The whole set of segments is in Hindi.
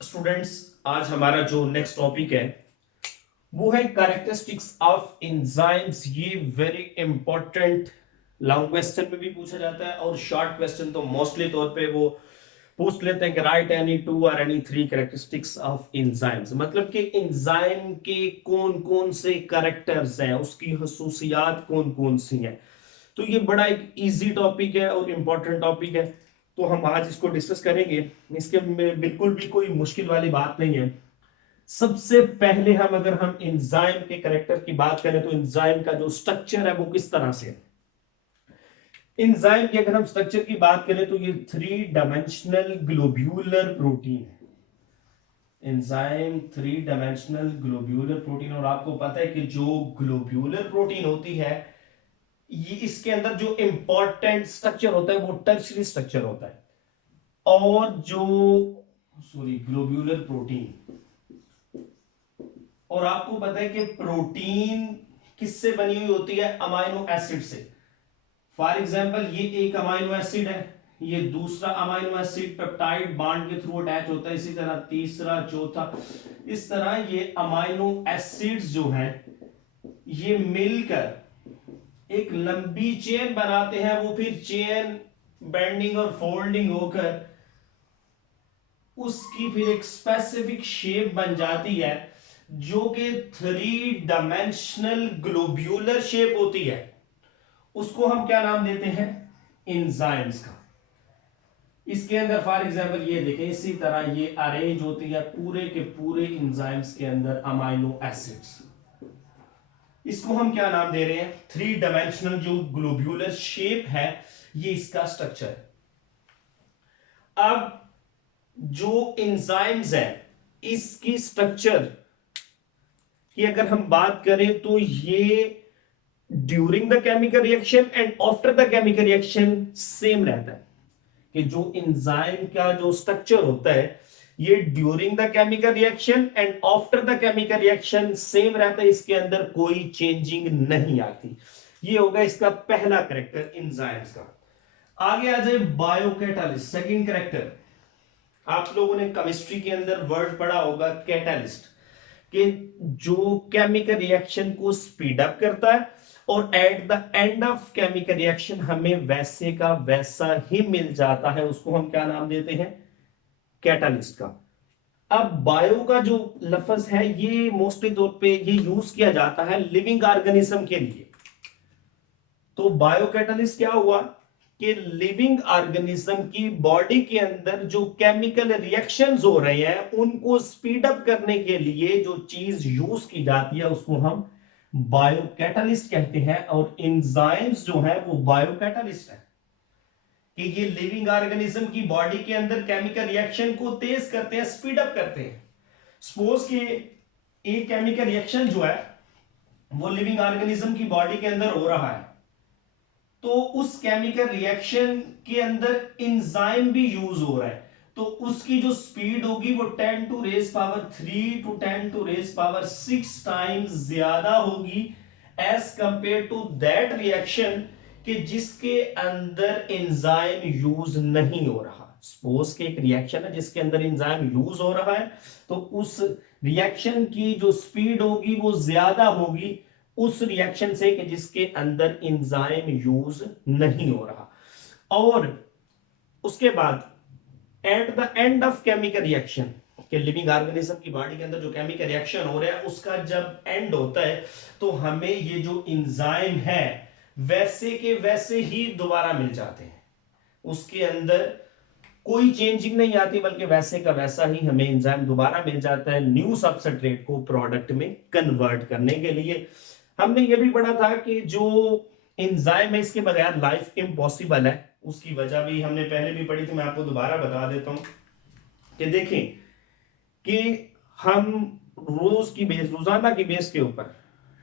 स्टूडेंट्स, आज हमारा जो नेक्स्ट टॉपिक है वो है कैरेक्टरिस्टिक्स ऑफ एंजाइम्स। ये वेरी इंपॉर्टेंट लॉन्ग क्वेश्चन में भी पूछा जाता है और शॉर्ट क्वेश्चन तो मोस्टली तौर पे वो पूछ लेते हैं कि राइट एनी टू और any three characteristics of enzymes. मतलब कि एंजाइम के कौन कौन से कैरेक्टर्स हैं, उसकी खसूसियात कौन कौन सी हैं। तो ये बड़ा एक इजी टॉपिक है और इम्पोर्टेंट टॉपिक है, तो हम आज इसको डिस्कस करेंगे। इसके में बिल्कुल भी कोई मुश्किल वाली बात नहीं है। सबसे पहले अगर हम एंजाइम के कैरेक्टर की बात करें तो एंजाइम का जो स्ट्रक्चर है वो किस तरह से है। एंजाइम की अगर हम स्ट्रक्चर की बात करें तो ये 3 डायमेंशनल ग्लोब्यूलर प्रोटीन है। एंजाइम 3 डायमेंशनल ग्लोब्यूलर प्रोटीन, और आपको पता है कि जो ग्लोब्यूलर प्रोटीन होती है ये इसके अंदर जो इंपॉर्टेंट स्ट्रक्चर होता है वो टर्शियरी स्ट्रक्चर होता है। और जो ग्लोब्यूलर प्रोटीन, और आपको पता है कि प्रोटीन किससे बनी हुई होती है? अमाइनो एसिड से। फॉर एग्जांपल ये एक अमाइनो एसिड है, ये दूसरा अमाइनो एसिड पेप्टाइड बॉन्ड के थ्रू अटैच होता है, इसी तरह तीसरा चौथा, इस तरह ये अमाइनो एसिड्स जो हैं ये मिलकर एक लंबी चेन बनाते हैं। वो फिर चेन बेंडिंग और फोल्डिंग होकर उसकी फिर एक स्पेसिफिक शेप बन जाती है जो कि 3 डायमेंशनल ग्लोब्यूलर शेप होती है। उसको हम क्या नाम देते हैं? एंजाइम्स का। इसके अंदर फॉर एग्जांपल ये देखें, इसी तरह ये अरेंज होती है पूरे के पूरे एंजाइम्स के अंदर अमाइनो एसिड्स। इसको हम क्या नाम दे रहे हैं? 3 डायमेंशनल जो ग्लोब्यूलर शेप है ये इसका स्ट्रक्चर है। अब जो एंजाइम्स है इसकी स्ट्रक्चर की अगर हम बात करें तो ये during the chemical reaction and after the chemical reaction same रहता है। कि जो एंजाइम का जो स्ट्रक्चर होता है ये during the chemical reaction and after the chemical reaction same रहता है, इसके अंदर कोई चेंजिंग नहीं आती। ये होगा इसका पहला कैरेक्टर एंजाइम्स का। आगे आ जाए बायोकैटालिस्ट, सेकंड कैरेक्टर। आप लोगों ने केमिस्ट्री के अंदर वर्ड पढ़ा होगा कैटालिस्ट, कि जो केमिकल रिएक्शन को स्पीड अप करता है और at the end of chemical reaction हमें वैसे का वैसा ही मिल जाता है, उसको हम क्या नाम देते हैं? कैटालिस्ट का। अब बायो का जो लफ्ज है ये मोस्टली तौर पे ये यूज किया जाता है लिविंग ऑर्गेनिज्म के लिए। तो बायो कैटालिस्ट क्या हुआ कि लिविंग ऑर्गेनिज्म की बॉडी के अंदर जो केमिकल रिएक्शंस हो रहे हैं उनको स्पीड अप करने के लिए जो चीज यूज की जाती है उसको हम बायो कैटालिस्ट कहते हैं। और एंजाइम्स जो है वो बायो कैटालिस्ट है कि ये लिविंग ऑर्गेनिज्म की बॉडी के अंदर केमिकल रिएक्शन को तेज करते हैं, स्पीड अप करते हैं। सपोज के एक केमिकल रिएक्शन जो है वो लिविंग ऑर्गेनिज्म की बॉडी के अंदर हो रहा है, तो उस केमिकल रिएक्शन के अंदर एंजाइम भी यूज हो रहा है, तो उसकी जो स्पीड होगी वो 10 to raise power 3 to 10 to raise power 6 times ज्यादा होगी as compare to that reaction कि जिसके अंदर एंजाइम यूज नहीं हो रहा। सपोज के एक रिएक्शन है जिसके अंदर एंजाइम यूज हो रहा है, तो उस रिएक्शन की जो स्पीड होगी वो ज्यादा होगी उस रिएक्शन से कि जिसके अंदर एंजाइम यूज नहीं हो रहा। और उसके बाद at the end of chemical reaction कि लिविंग ऑर्गेनिज्म की बॉडी के अंदर जो केमिकल रिएक्शन हो रहा है उसका जब एंड होता है तो हमें ये जो एंजाइम है वैसे के वैसे ही दोबारा मिल जाते हैं। उसके अंदर कोई चेंजिंग नहीं आती बल्कि वैसे का वैसा ही हमें एंजाइम दोबारा मिल जाता है न्यू सबस्ट्रेट को प्रोडक्ट में कन्वर्ट करने के लिए। हमने ये भी पढ़ा था कि जो एंजाइम है इसके बगैर लाइफ इम्पॉसिबल है। उसकी वजह भी हमने पहले भी पढ़ी थी, मैं आपको दोबारा बता देता हूं कि देखें कि हम रोजाना की बेस के ऊपर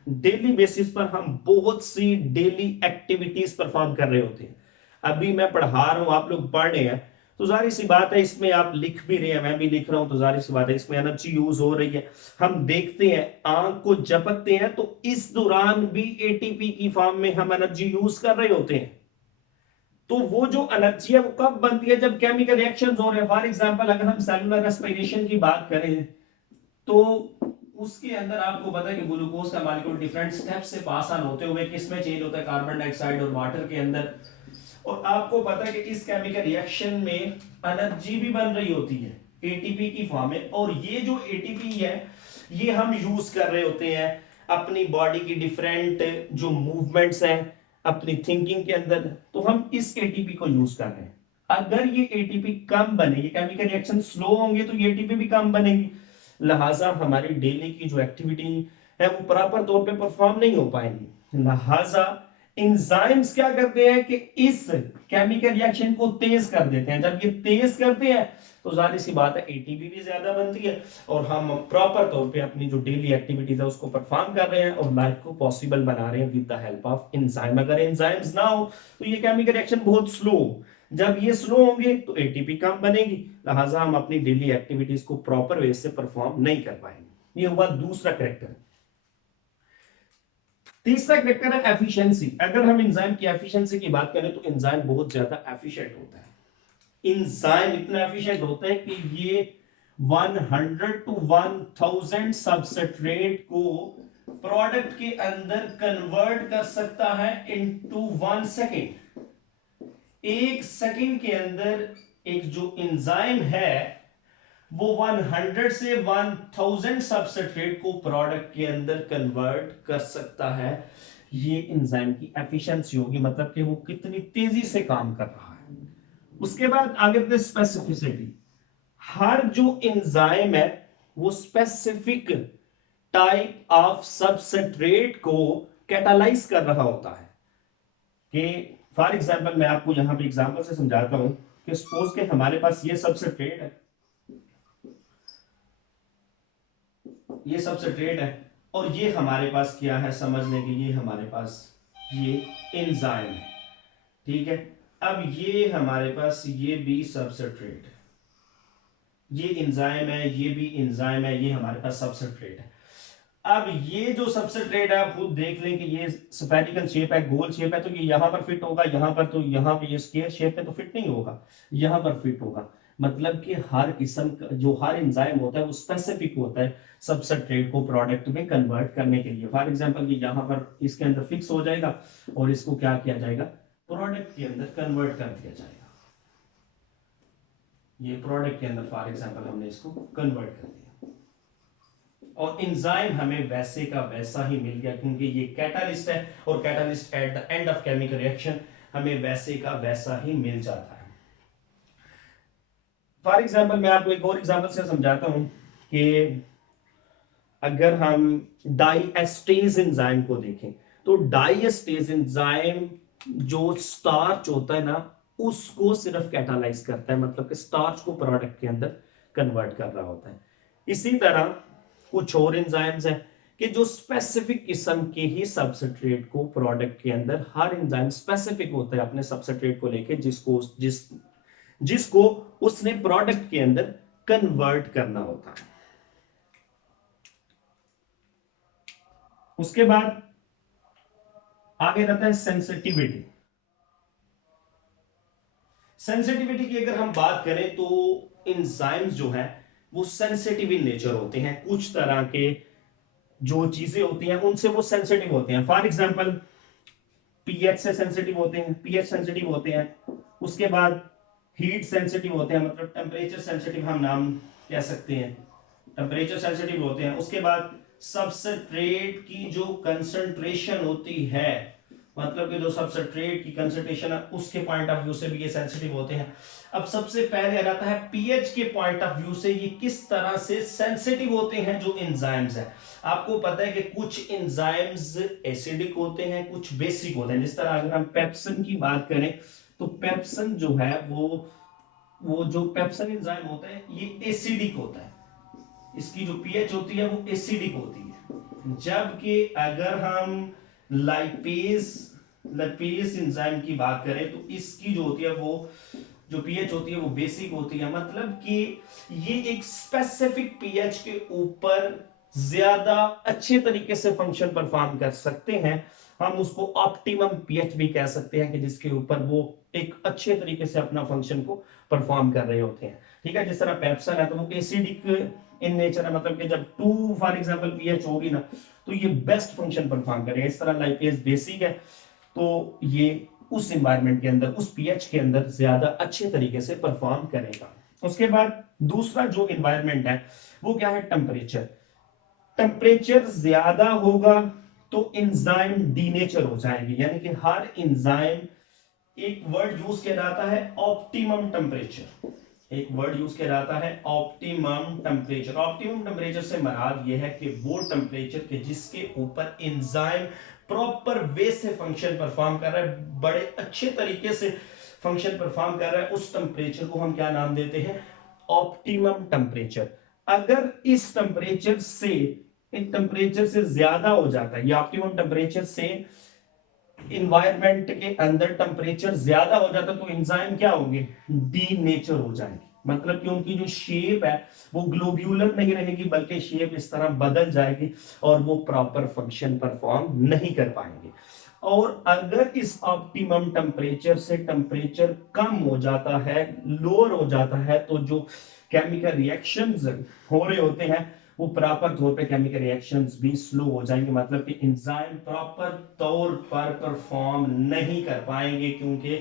डेली बेसिस पर हम बहुत सी डेली एक्टिविटीज परफॉर्म कर रहे होते हैं। अभी मैं पढ़ा रहा हूं, आप लोग पढ़ रहे हैं, तो जाहिर सी बात है इसमें आप लिख भी रहे हैं, मैं भी लिख रहा हूं, तो जाहिर सी बात है इसमें एनर्जी यूज हो रही है। हम देखते हैं, आंख को झपकते हैं, तो इस दौरान भी एटीपी की फॉर्म में हम एनर्जी यूज कर रहे होते हैं। तो वो जो एनर्जी है वो कब बनती है, जब केमिकल रिएक्शंस हो रहे हैं। फॉर एग्जांपल अगर हम सेलुलर रेस्पिरेशन की बात करें तो उसके अंदर आपको पता है कि ग्लूकोज का मॉलिक्यूल डिफरेंट स्टेप से पास ऑन होते हुए किस में चेंज होता है, कार्बन डाइऑक्साइड और वाटर के अंदर। और आपको पता है कि इस केमिकल रिएक्शन में एनर्जी भी बन रही होती है एटीपी की फॉर्म में, और ये जो एटीपी है ये हम यूज कर रहे होते हैं अपनी बॉडी की डिफरेंट जो मूवमेंट्स हैं अपनी थिंकिंग के अंदर, तो हम इस एटीपी को यूज कर रहे हैं। अगर ये एटीपी कम बने, ये केमिकल रिएक्शन स्लो होंगे तो ये एटीपी भी कम बनेगी, लिहाजा हमारी डेली की जो एक्टिविटी है वो प्रॉपर तौर पे परफॉर्म नहीं हो पाएंगी। लिहाजा एंजाइम्स क्या करते हैं कि इस केमिकल रिएक्शन को तेज कर देते हैं। जब ये तेज करते हैं तो जाहिर सी बात है एटीपी भी ज्यादा बनती है और हम प्रॉपर तौर पे अपनी जो डेली एक्टिविटीज है उसको परफॉर्म कर रहे हैं और लाइफ को पॉसिबल बना रहे हैं with the help of enzyme. अगर एंजाइम्स ना हो तो ये केमिकल रिएक्शन बहुत स्लो, जब ये स्लो होंगे तो एटीपी कम बनेगी, लिहाजा हम अपनी डेली एक्टिविटीज को प्रॉपर वे से परफॉर्म नहीं कर पाएंगे। ये हुआ दूसरा कैरेक्टर। तीसरा कैरेक्टर है एफिशिएंसी। अगर हम एंजाइम की एफिशिएंसी की बात करें तो एंजाइम बहुत ज्यादा एफिशिएंट होता है। एंजाइम इतना एफिशिएंट होता है कि ये 100 to 1000 सबस्ट्रेट को प्रोडक्ट के अंदर कन्वर्ट कर सकता है इनटू 1 सेकेंड। एक सेकेंड के अंदर एक जो एंजाइम है वो 100 से 1000 सबस्ट्रेट को प्रोडक्ट के अंदर कन्वर्ट कर सकता है। ये एंजाइम की एफिशिएंसी होगी, मतलब कि वो कितनी तेजी से काम कर रहा है। उसके बाद आगे स्पेसिफिसिटी। हर जो एंजाइम है वो स्पेसिफिक टाइप ऑफ सबस्ट्रेट को कैटालाइज कर रहा होता है। कि फॉर एग्जांपल मैं आपको यहां पे एग्जांपल से समझाता हूं कि सपोज के हमारे पास ये सबस्ट्रेट है, ये सबस्ट्रेट है और ये हमारे पास क्या है समझने के, ये हमारे पास ये एंजाइम है, ठीक है। अब ये हमारे पास ये भी सबस्ट्रेट है, ये एंजाइम है, ये भी एंजाइम है, ये हमारे पास सबस्ट्रेट है। अब ये जो सबस्ट्रेट है आप खुद देख लें कि ये स्फेरिकल शेप है, गोल शेप है, तो ये यहां पर फिट होगा, यहां पर, तो यहां पे ये स्क्वायर शेप है तो फिट नहीं होगा, यहां पर फिट होगा। मतलब कि हर किस्म का जो हर एंजाइम होता है वो स्पेसिफिक होता है सबस्ट्रेट को प्रोडक्ट में कन्वर्ट करने के लिए। फॉर एग्जांपल ये यहां पर इसके अंदर फिक्स हो जाएगा और इसको क्या किया जाएगा, प्रोडक्ट के अंदर कन्वर्ट कर दिया जाएगा। ये प्रोडक्ट के अंदर फॉर एग्जांपल हमने इसको कन्वर्ट कर दिया और एंजाइम हमें वैसे का वैसा ही मिल गया, क्योंकि ये कैटालिस्ट है और catalyst at the end of chemical reaction हमें वैसे का वैसा ही मिल जाता है। फॉर एग्जांपल मैं आपको एक और एग्जांपल से समझाता हूं कि अगर हम डाइएस्टेज एंजाइम को देखें तो डाइएस्टेज एंजाइम जो स्टार्च होता है ना उसको सिर्फ कैटालाइज करता है, मतलब कि स्टार्च को प्रोडक्ट के अंदर कन्वर्ट कर रहा होता है। इसी तरह कुछ और एंजाइम्स हैं कि जो स्पेसिफिक किस्म के ही सबस्ट्रेट को प्रोडक्ट के अंदर, हर एंजाइम स्पेसिफिक होता है अपने सबस्ट्रेट को लेके जिसको उसने प्रोडक्ट के अंदर कन्वर्ट करना होता है। उसके बाद आगे रहता है सेंसिटिविटी। सेंसिटिविटी की अगर हम बात करें तो एंजाइम्स जो है वो सेंसिटिव इन नेचर होते हैं, कुछ तरह के जो चीजें होती हैं उनसे वो सेंसिटिव होते हैं। फॉर एग्जांपल पीएच से सेंसिटिव होते हैं, पीएच सेंसिटिव होते हैं। उसके बाद हीट सेंसिटिव होते हैं, मतलब टेम्परेचर सेंसिटिव हम नाम कह सकते हैं, टेम्परेचर सेंसिटिव होते हैं। उसके बाद सबस्ट्रेट की जो कंसंट्रेशन होती है, मतलब कि जो सबस्ट्रेट की कंसंट्रेशन है उसके पॉइंट ऑफ व्यू से भी ये सेंसिटिव होते हैं। अब सबसे पहले आता है पीएच के पॉइंट ऑफ व्यू से ये किस तरह से सेंसिटिव होते हैं जो एंजाइम्स है। आपको पता है कि कुछ एंजाइम्स एसिडिक होते हैं, कुछ बेसिक होते हैं। जिस तरह अगर हम पेप्सिन की बात करें तो पेप्सिन जो है वो जो पेप्सिन एंजाइम होता है ये एसिडिक होता है, इसकी जो पीएच होती है वो एसिडिक होती है। जबकि अगर हम लाइपेज एंजाइम की बात करें तो इसकी जो होती है वो जो पीएच होती है वो बेसिक होती है, मतलब कि ये एक स्पेसिफिक पीएच के ऊपर ज्यादा अच्छे तरीके से फंक्शन परफॉर्म कर सकते हैं। हम उसको ऑप्टिमम पीएच भी कह सकते हैं कि जिसके ऊपर वो एक अच्छे तरीके से अपना फंक्शन को परफॉर्म कर रहे होते हैं। ठीक है, जिस तरह पेप्सन है तो वो एसिडिक इन नेचर है, मतलब कि जब 2 फॉर एग्जांपल पीएच होगी ना तो ये बेस्ट फंक्शन परफॉर्म करेगा। इस तरह लाइपेज बेसिक है तो ये उस एनवायरनमेंट के अंदर, उस पीएच के अंदर ज्यादा अच्छे तरीके से परफॉर्म करेगा। उसके बाद दूसरा जो एनवायरनमेंट है वो क्या है, टेम्परेचर। टेम्परेचर ज्यादा होगा तो एंजाइम डीनेचर हो जाएगी, यानी कि हर एंजाइम, एक वर्ड यूज किया जाता है ऑप्टिमम टेम्परेचर, एक वर्ड यूज किया जाता है ऑप्टिमम टेम्परेचर। ऑप्टिमम टेम्परेचर से मराद यह है कि वो टेम्परेचर के जिसके ऊपर एंजाइम प्रॉपर वे से फंक्शन परफॉर्म कर रहा है, बड़े अच्छे तरीके से फंक्शन परफॉर्म कर रहा है, उस टेम्परेचर को हम क्या नाम देते हैं, ऑप्टिमम टेम्परेचर। अगर इस टेम्परेचर से, इन टेम्परेचर से ज्यादा हो जाता है, या ऑप्टिमम टेम्परेचर से इन्वायरमेंट के अंदर टेम्परेचर ज्यादा हो जाता है तो एंजाइम क्या होंगे, डीनेचर हो जाएंगे, मतलब कि उनकी जो शेप है वो ग्लोब्यूलर नहीं रहेगी बल्कि शेप इस तरह बदल जाएगी और वो प्रॉपर फंक्शन परफॉर्म नहीं कर पाएंगे। और अगर इस ऑप्टिमम टेम्परेचर से टेम्परेचर कम हो जाता है, लोअर हो जाता है, तो जो केमिकल रिएक्शंस हो रहे होते हैं वो प्रॉपर तौर पे केमिकल रिएक्शंस भी स्लो हो जाएंगे, मतलब कि एंजाइम प्रॉपर तौर पर परफॉर्म नहीं कर पाएंगे, क्योंकि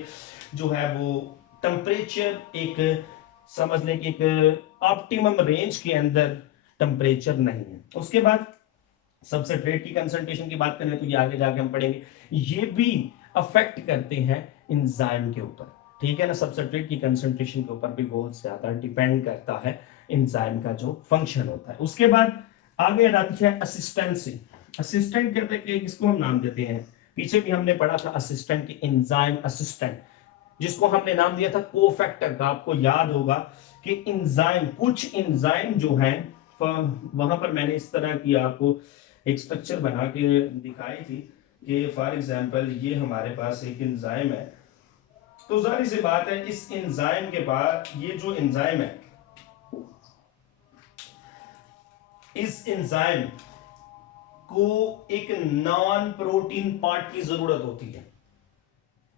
जो है वो टेम्परेचर एक, समझ लें कि एक ऑप्टिमम रेंज के अंदर टेम्परेचर नहीं है। उसके बाद सबस्ट्रेट की कंसंट्रेशन की बात करें तो ये आगे जाके हम पढ़ेंगे, ये भी अफेक्ट करते हैं एंजाइम के ऊपर। ठीक है ना, सबस्ट्रेट की कंसंट्रेशन के ऊपर भी बहुत ज्यादा डिपेंड करता है एंजाइम का जो फंक्शन होता है। उसके बाद आगे आती है असिस्टेंसी। असिस्टेंट कहते हैं, किसको हम नाम देते हैं, पीछे भी हमने पढ़ा था असिस्टेंट की, एंजाइम असिस्टेंट, जिसको हमने नाम दिया था कोफैक्टर का। आपको याद होगा कि एंजाइम, कुछ एंजाइम जो है, वहां पर मैंने इस तरह की आपको एक स्ट्रक्चर बना के दिखाई थी कि फॉर एग्जांपल ये हमारे पास एक एंजाइम है, तो जाहिर सी बात है इस एंजाइम के बाद ये जो एंजाइम है, इस एंजाइम को एक नॉन प्रोटीन पार्ट की जरूरत होती है,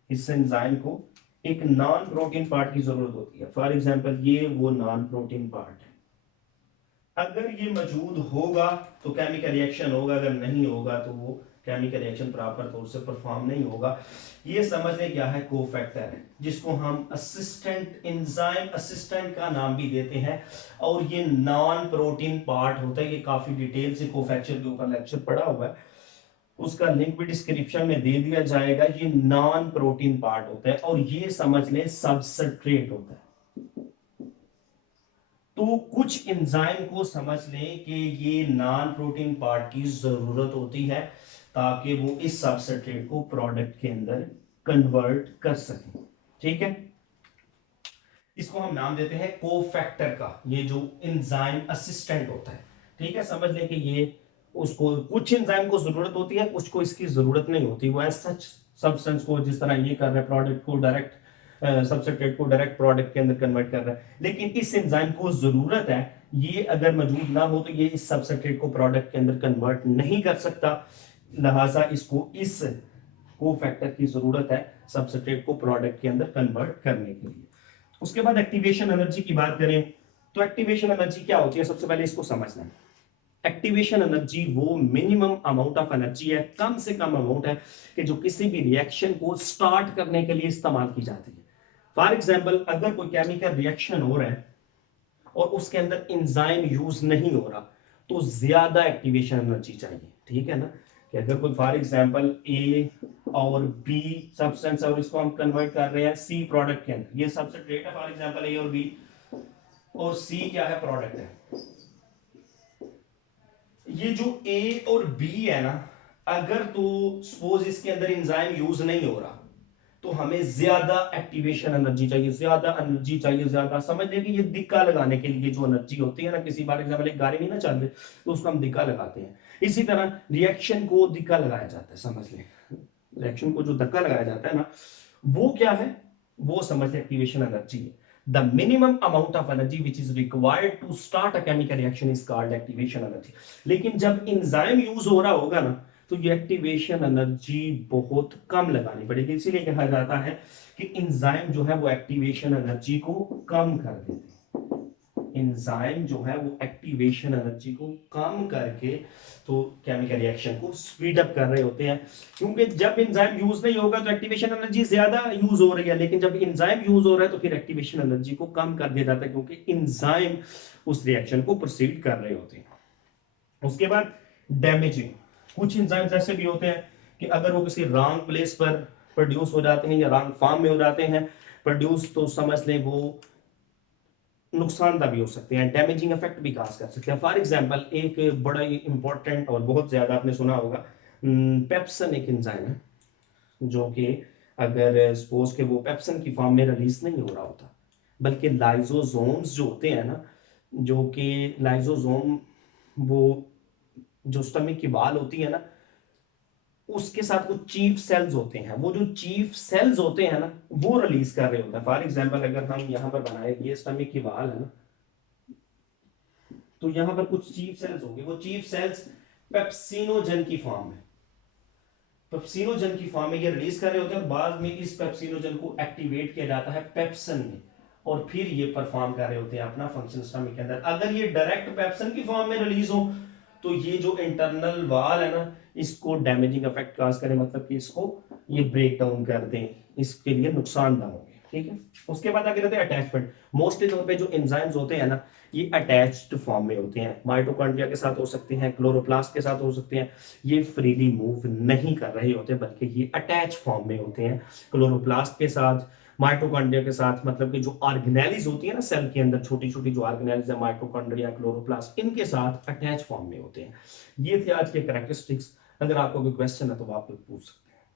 इस एंजाइम को एक नॉन प्रोटीन पार्ट की जरूरत होती है। फॉर एग्जांपल ये वो नॉन प्रोटीन पार्ट है, अगर ये मौजूद होगा तो केमिकल रिएक्शन होगा, अगर नहीं होगा तो वो केमिकल रिएक्शन प्रॉपर तौर से परफॉर्म नहीं होगा। ये समझ लें क्या है, कोफैक्टर है, जिसको हम असिस्टेंट, एंजाइम असिस्टेंट का नाम भी देते हैं, और ये नॉन प्रोटीन पार्ट होता है। ये काफी डिटेल से कोफैक्टर के ऊपर लेक्चर पढ़ा हुआ है, उसका लिंक भी डिस्क्रिप्शन में दे दिया जाएगा। ये नॉन प्रोटीन पार्ट होता है और ये समझ लें सबस्ट्रेट होता है। तो कुछ एंजाइम को समझ लें कि ये नॉन प्रोटीन पार्ट की जरूरत होती है ताकि वो इस सबस्ट्रेट को प्रोडक्ट के अंदर कन्वर्ट कर सकें। ठीक है, इसको हम नाम देते हैं कोफैक्टर का, ये जो एंजाइम असिस्टेंट होता है। ठीक है, समझ लें कि ये, उसको कुछ एंजाइम को जरूरत होती है, कुछ को इसकी जरूरत नहीं होती। वो एज सच सब्सटेंस को, जिस तरह ये कर रहा है, प्रोडक्ट को डायरेक्ट, सबस्ट्रेट को डायरेक्ट प्रोडक्ट के अंदर कन्वर्ट कर रहा है, लेकिन इस एंजाइम को जरूरत है, ये अगर मौजूद ना हो तो ये इस सबस्ट्रेट को प्रोडक्ट के अंदर कन्वर्ट नहीं कर सकता, लिहाजा इसको इस कोफैक्टर की जरूरत है सबस्ट्रेट को प्रोडक्ट के अंदर कन्वर्ट करने के लिए। उसके बाद एक्टिवेशन एनर्जी की बात करें तो एक्टिवेशन एनर्जी क्या होती है, सबसे पहले इसको समझना है। एक्टिवेशन एनर्जी वो मिनिमम अमाउंट ऑफ एनर्जी है, कम से कम अमाउंट है कि जो किसी भी रिएक्शन को स्टार्ट करने के लिए इस्तेमाल की जाती है। फॉर एग्जांपल अगर कोई केमिकल रिएक्शन हो रहा है और उसके अंदर एंजाइम यूज नहीं हो रहा तो ज्यादा एक्टिवेशन एनर्जी चाहिए। ठीक है ना, कि अगर कोई फॉर एग्जांपल ए और बी सब्सटेंस और इसको हम कन्वर्ट कर रहे हैं सी प्रोडक्ट के अंदर, ये सबस्ट्रेट है फॉर एग्जांपल ए और बी, और सी क्या है, प्रोडक्ट है। ये जो ए और बी है ना, अगर तो सपोज इसके अंदर एंजाइम यूज नहीं हो रहा तो हमें ज्यादा एक्टिवेशन एनर्जी चाहिए, ज्यादा एनर्जी चाहिए, ज्यादा। समझ लें कि ये दिक्का लगाने के लिए जो एनर्जी होती है ना, किसी बार एग्जाम्पल एक गाड़ी नहीं ना चल रही तो उसको हम दिक्का लगाते हैं, इसी तरह रिएक्शन को दिक्का लगाया जाता है। समझ लें रिएक्शन को जो धक्का लगाया जाता है ना, वो क्या है, वो समझ लें एक्टिवेशन एनर्जी है। The minimum amount of energy which is required to start a chemical reaction is called activation energy। लेकिन जब एंजाइम यूज हो रहा होगा ना तो ये एक्टिवेशन एनर्जी बहुत कम लगानी पड़ेगी, इसीलिए कहा जाता है कि एंजाइम जो है वो एक्टिवेशन एनर्जी को कम कर देते हैं। एंजाइम जो है वो एक्टिवेशन एनर्जी को कम करके तो केमिकल रिएक्शन को स्पीड अप कर रहे होते हैं, क्योंकि जब एंजाइम यूज नहीं होगा तो एक्टिवेशन एनर्जी ज्यादा यूज हो रही है, लेकिन जब एंजाइम यूज हो रहा है तो फिर एक्टिवेशन एनर्जी को कम कर दिया जाता है, क्योंकि एंजाइम उस रिएक्शन को प्रोसीड कर रहे होते हैं। उसके बाद डैमेजिंग, कुछ एंजाइम्स ऐसे भी होते हैं कि अगर वो किसी रॉन्ग प्लेस पर प्रोड्यूस हो जाते हैं या रॉन्ग फॉर्म में हो जाते हैं प्रोड्यूस, तो समझ लें वो नुकसानदा भी हो सकते हैं, डैमेजिंग इफेक्ट भी काज कर सकते हैं। फॉर एग्जांपल एक बड़ा ही इंपॉर्टेंट और बहुत ज्यादा आपने सुना होगा, पेप्सन एक एंजाइम है जो कि अगर सपोज के वो पेप्सन की फॉर्म में रिलीज नहीं हो रहा होता, बल्कि लाइजोसोम्स जो होते हैं ना, जो कि लाइजोसोम वो जो स्टमक की वाल होती है ना, उसके साथ कुछ चीफ सेल्स होते हैं, वो जो चीफ सेल्स होते हैं ना वो रिलीज कर रहे होते हैं। फॉर एग्जांपल अगर हम यहाँ पर बनाए, ये स्टमक की वाल है ना, तो यहाँ पर कुछ चीफ सेल्स होंगे, वो चीफ सेल्स पेप्सिनोजन की फॉर्म में, पेप्सिनोजन की फॉर्म में ये रिलीज कर रहे होते हैं, और बाद में इस पेप्सिनोजन को एक्टिवेट किया जाता है पेप्सन में, और फिर ये परफॉर्म कर रहे होते हैं अपना फंक्शन स्टमक के अंदर। अगर ये डायरेक्ट पेप्सन की फॉर्म में रिलीज हो तो ये जो इंटरनल वाल है ना, इसको डैमेजिंग इफेक्ट काज करे, मतलब कि इसको ये ब्रेक डाउन कर दें, इसके लिए नुकसान ना होंगे। ठीक है, उसके बाद आगे रहते हैं अटैचमेंट। मोस्टली तौर पे जो एंजाइम्स होते हैं ना, ये अटैच्ड फॉर्म में होते हैं, माइटोकॉन्ड्रिया के साथ हो सकते हैं, क्लोरोप्लास्ट के साथ हो सकते हैं। ये फ्रीली मूव नहीं कर रहे होते, बल्कि ये अटैच फॉर्म में होते हैं क्लोरोप्लास्ट के साथ, माइटोकॉन्ड्रिया के साथ, मतलब कि जो ऑर्गेनेलिज होती है ना सेल के अंदर, छोटी छोटी जो ऑर्गेनेलिज है, माइटोकॉन्ड्रिया, क्लोरोप्लास्ट, इनके साथ अटैच फॉर्म में होते हैं। ये थे आज के कैरेक्टरिस्टिक्स। अगर आपको कोई क्वेश्चन है तो आप पूछ सकते हैं।